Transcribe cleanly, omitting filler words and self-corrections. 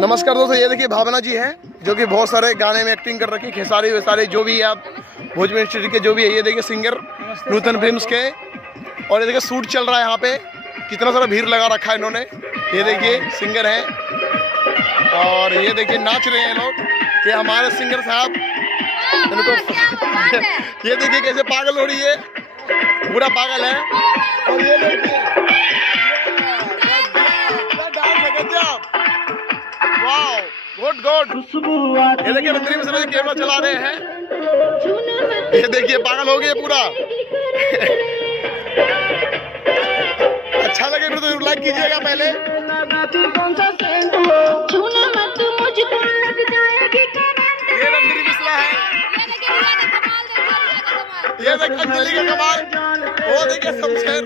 नमस्कार दोस्तों, ये देखिए भावना जी हैं जो कि बहुत सारे गाने में एक्टिंग कर रखी, खेसारी वेसारी जो भी है आप भोजपुरी इंडस्ट्री के जो भी है। ये देखिए सिंगर नूतन फिल्म्स के, और ये देखिए शूट चल रहा है यहाँ पे। कितना सारा भीड़ लगा रखा है इन्होंने। ये देखिए सिंगर हैं और ये देखिए नाच रहे हैं लोग। ये हमारे सिंगर साहब इनको ये देखिए कैसे पागल हो रही है, पूरा पागल है। और ये देखिए गुड गुड। ये देखिए रणदीप मिश्रा जी कैमरा चला रहे हैं। ये देखिए पागल हो गए पूरा। अच्छा लगे फिर तो लाइक कीजिएगा पहले। ये रणदीप मिश्रा है, ये देखिए अंजलि का कमाल, वो देखिए शमशेर।